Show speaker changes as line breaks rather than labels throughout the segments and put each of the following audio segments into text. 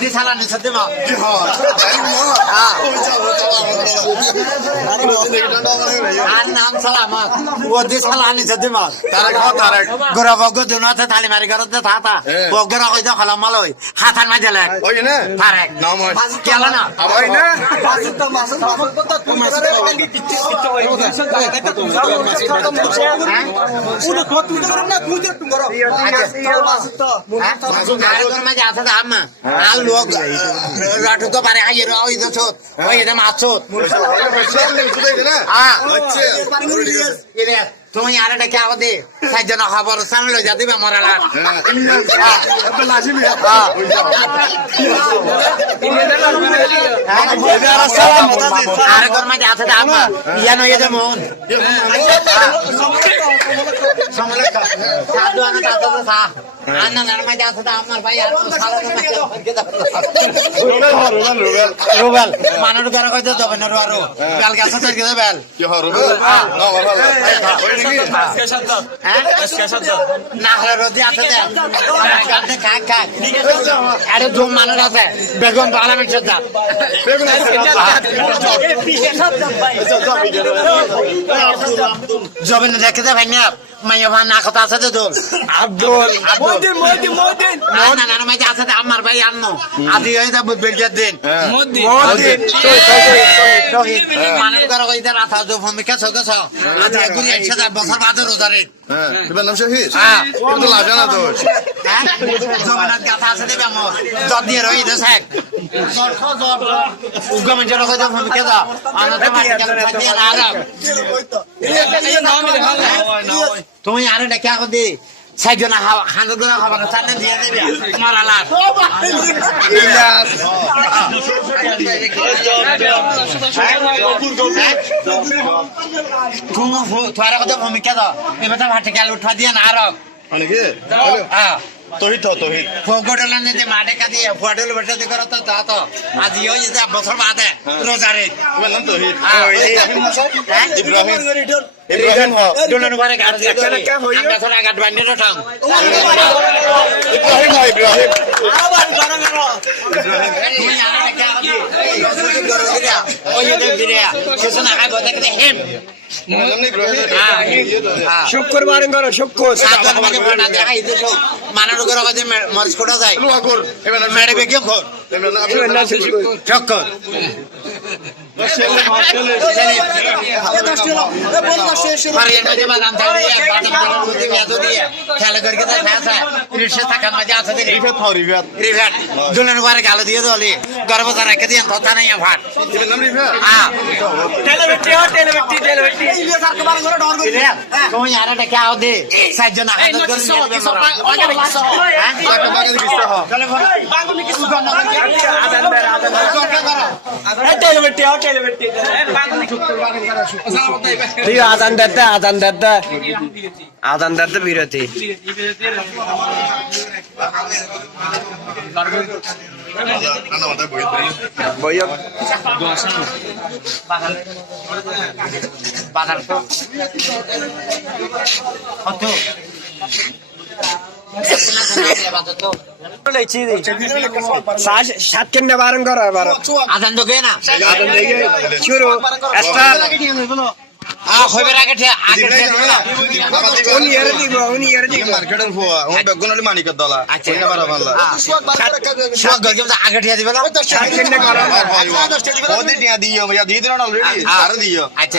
di salah ni satu mah.
কি হয় তাই মো
Ah.
ওই যাও চালা আমার বন্ধু দেখটা না মানে ভাই
An nam selamat. Wo di salah ni satu mah.
তারা খাও তারা
Gora bogo duna te tali mari gora te thata.
Eh.
Bogora koi da khala maloi. Hatan ma jale.
ওই না
Tarek.
নাম হয়
Kela na.
ওই না
Argon ma jata da amma. Al log. Ratu ko bare ayer oi da chot. Oi da ma chot. Ah. Ile তুমি আর এটা কে আগে সাইজন খবর সামনে যা দিবে মরালা। আর কোন মাঝে আছে দাম ইয়া নয় যেমন সাধু আনা দাদা তো সা আনা নার আছে দাম আমার ভাই আর সারা রুবেল মানুষ ঘরে কইতে যাবে না রুয়ারো বেল গাছে তৈরি করে বেল। না হলে রোদি আছে দে। গাছে খাক খাক আরে দু মানুষ আছে। বেগুন বালা মিট যা জবেন দেখে দে ভাই। না মাইয়া ভাই না কথা আছে তো আব্দুল আব্দুল। না না না মাঝে আছে দে আমার ভাই আনো আদি হই দা বেলজার দিন। মদিন শহীদ মানুষ ঘরে কইতে রাথা জো ভূমিকা সগছ আদি গুলি একসাথে বছর বাদে রোজারে
নাম শহীদ?
হ্যাঁ।
তো লাগে না তো
হ্যাঁ? জগন্নাথ গাথা আছে দেবে আমার জব দিয়ে রই দে স্যার উগা মঞ্জে আমি কেদা আনা তো মাটি থাকি না আরাম তুমি আরে ডেকে আগো দি। সাইজন হানগুলো খাবার চানে দিয়ে দেবে তোমার আলাদ। তুমি তোমার কথা ভূমিকা দাও এবার তো ভাটে গেল উঠা দিয়ে না আরব হ্যাঁ
তহিদ তো তহিদ
নে মাঠে কাদি ফুয়াডল বসাতে করো তো তা তো। আজ ইয়ে যে বছর বাদে রোজারে
ইব্রাহিম ইব্রাহিম হ
দুলন ঘরে গাড়ি দিয়ে চলে আমরা তোরা গাড়ি বান্ডির ঠাং
ইব্রাহিম হ ইব্রাহিম
তুমি আরে কে ওই যে বিরিয়া কিছু না খাই কে হেম
তোমার নাম ইব্রাহিম
হ্যাঁ
শুক্রবার করো শুক্র
সাতজন মাঝে ফাটা দেখা এই দেশো মানার ঘরে কাজে মরিচ কোটা যায়
লুয়া কর এবার নাম
মেরে বেগে ঘর চক্কর দুলেন ঘরে গালো দিয়ে দলি গর্ব তার রেখে দিয়ে কথা নাই ভাট
টেলিভিটি তুই আজান দাদা আজান দাদা আজান দাদা বিরতি।
বাগান।
সাত বারণ করো এবার
আদান তো গে না
শুরু স্টার্ট
আ হইবার আগে আচ্ছা।
দিয়ে
আচ্ছা।
আচ্ছা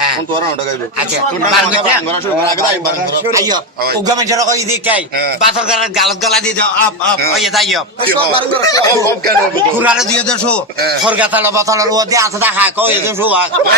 হ্যাঁ। আচ্ছা।
হ্যাঁ।
গালত গলা দি দাও আপ আপ
হ্যাঁ।
ওই দাইয়ো
ও কেন
কুরারে দিয়ে দেছো
হ্যাঁ।
খরগাতাল বতলর ও দিয়ে আছে দেখা কই দেছো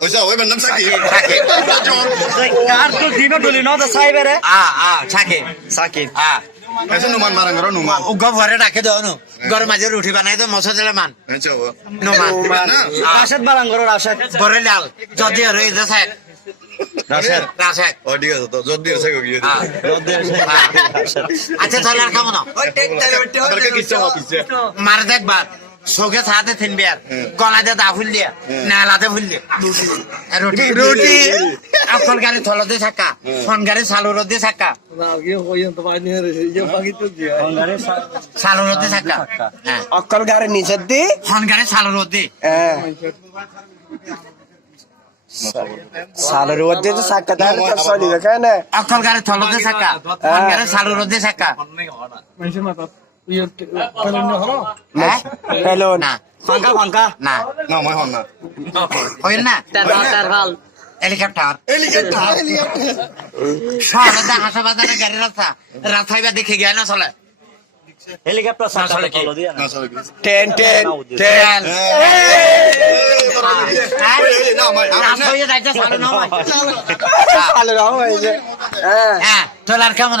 ওইসা ওই নাম সাকিব
আর তো দিন ডলি ন তো সাইবেরে
আ আ সাকে
সাকিব
আ
এসে নুমান মারাং করো নুমান
উগ্র ঘরে রাখে দাও নু ঘরের মাঝে রুটি বানাই তো মশা দিলে মান নুমান
রাশেদ বারাং করো রাশেদ
ঘরে লাল যদি আর এই দেশে
রাশেদ
রাশে
ও ঠিক আছে তো যদি এসে গিয়ে।
আচ্ছা তাহলে আর খাব না
আপনাকে কিচ্ছু হবে কিচ্ছু
মার দেখবার চোখে ছাতে থিনবি আর। গলাতে দা ফুল দিয়া নালাতে ফুল দিয়া রুটি। রুটি। আসল গাড়ি থলতে থাকা। ফোন গাড়ি সালুরতে থাকা। সালুরতে থাকা। হ্যাঁ।
অক্কল গাড়ি নিচের দি।
ফোন গাড়ি সালুরতে।
হ্যাঁ। সালের মধ্যে তো সাক্ষাৎ আর চলিবে কেন?
অকল গাড়ি থলতে থাকা। ফোন গাড়ি সালুরতে থাকা। হ্যাঁ
হ্যালো
না
ফাঙ্কা ফাঙ্কা
না
না মই হম না
হইল না হেলিকপ্টার
হেলিকপ্টার
শহরে দা হাসা বাজারে গাড়ি রাস্তা রাস্তায় দেখে গিয়ে না চলে
হেলিকপ্টার
না চলে কি
না সরি
টেন টেন টেন
হয়ে চালু না হয়।
হ্যাঁ
হ্যাঁ তোলার কেমন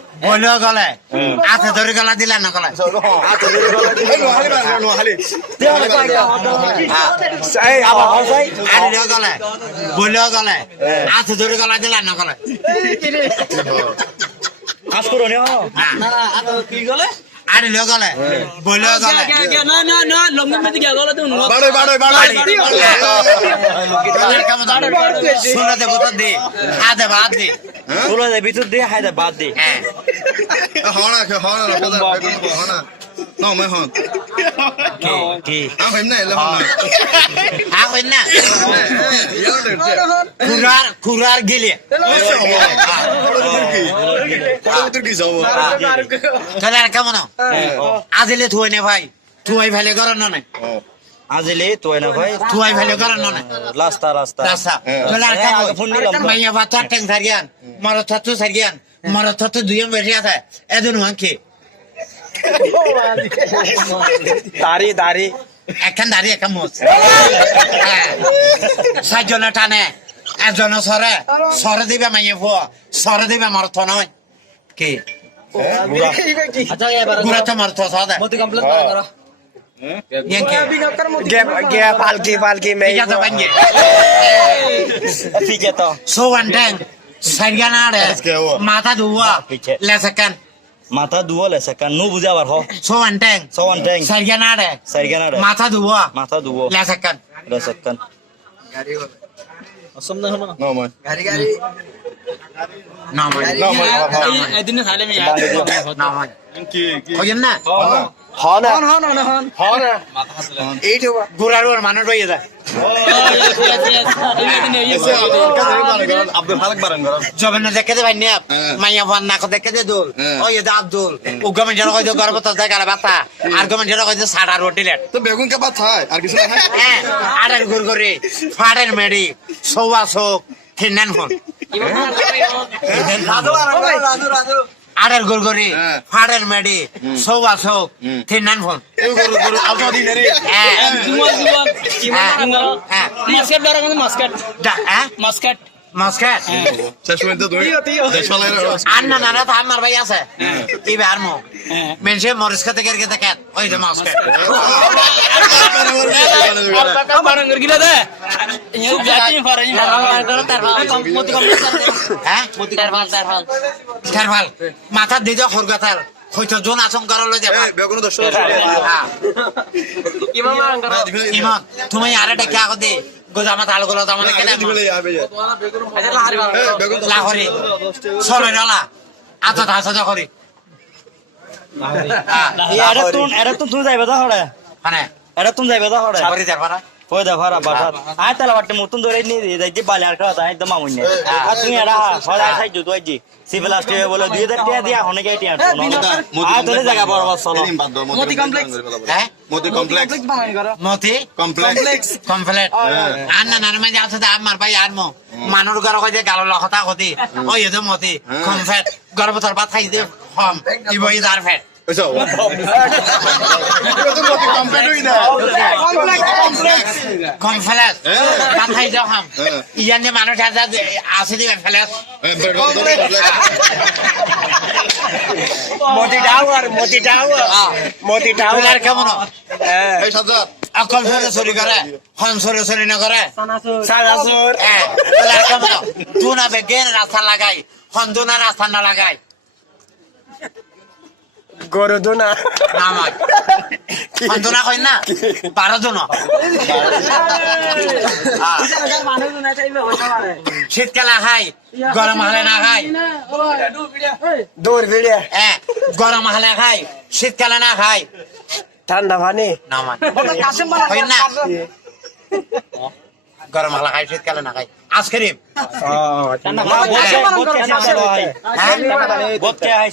এটা-
গলে হাতে ধরে গলা দিলা না গলে
এই নোহালি না নোহালি
এই আবার হসাই
আনিল গলে গলে হাতে ধরে গলা দিলা না গলে
কাজ করো নি
হ্যাঁ
কি গলে
আনিল গলে বইল গলে
না না না লম্বি মেদি গিয়া গলে তুমি
বাড়ে বাড়ে বাড়ে
শুনে দেবো দে বাদ দে
বলো দে ভিতর দিয়ে হাই দে বাদ দে
হ্যাঁ
হনা হনা হনা না মই হম
কি কি?
আ হেম না এলা হনা
হ্যাঁ ওই না? কুরার কুরার গিলে।
তুই কি? যাব
তাহলে আর কেমন? আজিলে থুয়াই নে ভাই। থুয়াই ফেলে করার নয়
আজিলে তোই না ভাই।
থুয়াই ফেলে করার নয়
রাস্তা রাস্তা।
রাস্তা। তাহলে আর কেমন? মাইয়া ভাত টেন সারিয়ান মরত থাতু সারিয়ান মরত থাতু দুইজন বেশি আছে এদিন ওয়াঙ্কি
দাড়ি দাড়ি।
একখান দাঁড়িয়ে একখান মোচ। সাতজনে টানে একজনে সরে। সরে দিবে মাইয়ে ফুয়া সরে দিবে মরথ নয়। কি?
আচ্ছা
গুড়া তো মরথ সদা।
গে পালকি পালকি মে
ঠিক আছে
তো
সো ওয়ান ট্যাং সারিয়ানা রে
Aske o.
মাথা ধুয়া
পিছে।
লেসাকান
মাথা দুবলে সেকান নু বুঝা বার হ
সো ওয়ান ট্যাং
সওয়ান ট্যাং
সারিয়ানা রে
সাইগানা রে
মাথা ধুয়া
মাথা দুবো
লেসাকান
রে সেকান
না মই
না মই
না মই
না কইন না যায়
আব্দুল হালাক বারান করো
জবেন দেখে দে ভাই নে
হ্যাঁ।
মাইয়া ভান না দেখে দে দোল।
হ্যাঁ।
আব্দুল। ও গমেন যেন কইতো গর্ব তো দেখালে বাতা আর
তো বেগুন কে বাত হয় আর কিছু না হয়।
গোল আড়ের গুরগুরি ফাড়ের মেডি সৌয়া শোক নান ফোন। আড়ের গুরগুরি
হ্যাঁ।
থিন্নান ফোন
এই গরু
হ্যাঁ. হ্যাঁ? হ্যাঁ হ্যাঁ
Maskat.
মস্কাট
শেষ পর্যন্ত তুমি দেশ পালাই
আর না না তো আমার ভাই আছে ইবে আর মো
হ্যাঁ।
মেনসে মরিস খেতে গের খেতে খেত ওই যে হ্যাঁ
terval.
খেরভাল মাথা দিতে খরগাতার হয়তো জোন আসন করা লই যাবা
বেগুন দশ
হ্যাঁ তুমি আরে ডেকে আগো দে গোজামা তালগুলো তো আমাদের কেন লাহরি সরে রলা আতো তাসা যখরি
এটা তুন এটা তুন তুই যাইবে দা হড়ে
মানে?
এটা তুন যাইবে দা হড়ে
সাবরি দেখ পারা
কই দা বাটা আই তালা বাটে মুতুন ধরে নি যাই যে বালি আর খাওয়া তাই একদম আমুন নে আর তুমি এটা হড়ে আই জুতো আই জি সিভিল আসতে বলে দুই হাজার টাকা দিয়া গে টিয়া আই তোলে জায়গা চলো।
মতি কমপ্লেক্স
হ্যাঁ?
মোদি কমপ্লেক্স
মতি
কমপ্লেক্স
কমপ্লেট আর না নার মাঝে আছে আমার ভাই আর মো মানুর ঘর কইতে গালো লখতা কতি। ও এদে মতি। কমফেট গর্ব তোর বাত খাই দে হম ইবো ইদার ফেট।
তো মোদি কমপ্লেক্স হই না
কমফেলেট
হ্যাঁ।
বাত খাই দে হম
হ্যাঁ।
ইয়ান মানুষ আছে দিবে ফেলেট
Modi tower Modi tower Modi tower
কেমন
এই সাজ্জাদ
অকল সরে চুরি করে হন সরে চুরি নকরে
সারাসুর
হ্যাঁ কেমন তুই না বেগেন রাস্তা লাগাই হন তুই না রাস্তা না লাগাই
গরু দুনা।
কই না? বারো শীতকালে খাই গরম হলে না খাই।
দূর ভিড়ে।
হ্যাঁ গরম হলে খাই শীতকালে না খাই।
ঠান্ডা পানি?
কই না? গরম হলে খাই শীতকালে না খাই। আইসক্রিম
হয়।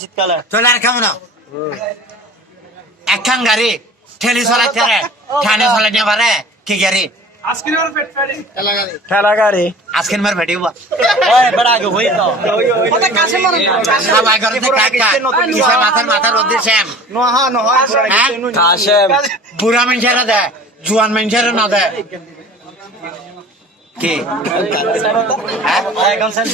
শীতকালে
চলে আর কেমন একখান গাড়ি ঠেলি চলাইতে রে ঠানে চলাইতে পারে কি গাড়ি?
ঠেলা গাড়ি।
আজকের মার ভেটিব
ওই বড়
মাথার মাথার রোদে শ্যাম মানুষেরা দেয় জুয়ান মানুষেরা না দেয় কি হ্যাঁ?
এখন সেন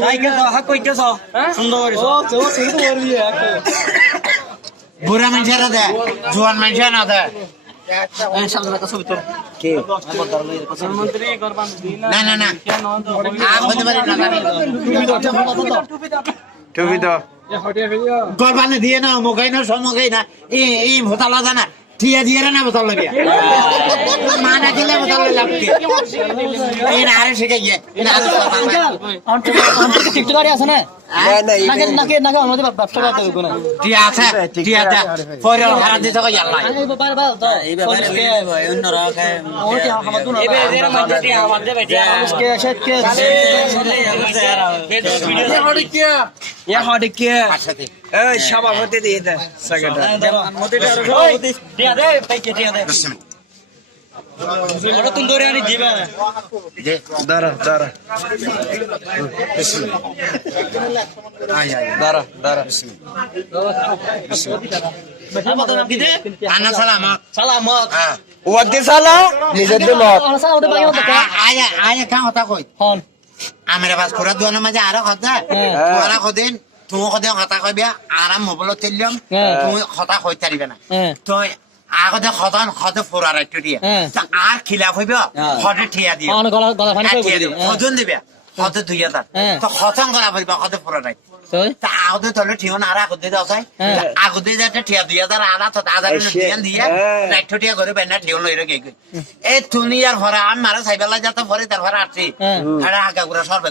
বুড়া
হাক কইতেছ সুন্দর
বুড়া মানুষেরা দেয় জুয়ান মানুষেরা না দেয় না না।
টুপি তো
গরবানে দিয়ে না মগাই না সমগাই না এই এই ভোতালা জানা ঠিয়া দিয়ে না ভোতাল লাগে মানা দিলে ভোতাল লাগবে এই না আরে শিখে গিয়ে এই না
আছে না
অন্যরা
দুনো
এই সভাপতি দিয়ে দে সেক্রেটারি
দিয়া দে পাইকে দিয়া দে। ওটা তুমি ধরে আনি দিবে না।
যে
দাঁড়া
হ্যাঁ। আয় আয় কাম হতা কই?
হন।
আমার বাস করা দুয়ার মাঝে আরও কথা ওরা কদিন? তুমি আরাম তেলিয়াম না।
হ্যাঁ
আগতে সদান সদে দিয়ে। খিলাফ হইব সদে ঠিয়া দিয়ে।
অন গলা গলা পানি কই বলি
সদন দিবে সদে দুই। তো সদে আগতে তলে ঠিও না আর আগতে দাও চাই। আগতে যাতে ঠিয়া দুই তো আধার দিয়ে ঠিয়া বেনা এই তুমি ভরা আমি মারা সাইবেলা যাতে ভরে তার ভরা আসছি
হ্যাঁ।
আরে আগা গুড়া সরবে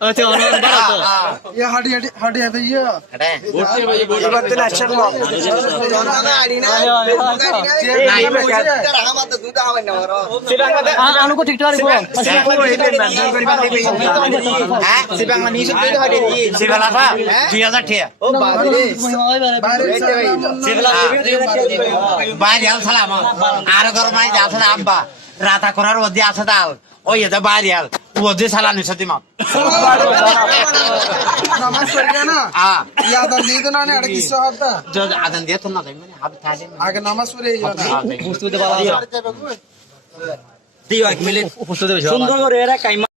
আচ্ছা
অনন বাড়া
তো
ইয়া হাড়ি
হাড়ি হাড়ি হাতে ইয়া
হ্যাঁ ভোটে ভাই ভোটে যা আব্বা রাতা করার মধ্যে আছে দাল ওই এটা আল वजे साला निशति माँ
नमाज पढ़ गया ना
हाँ
ये दिए तो ना ने अड़की सौ आता
जो आदम दिया तो ना कहीं मैंने आप था जी
आगे नमाज पढ़े
जो
ना बाला दियो एक मिले बुस्तु बाला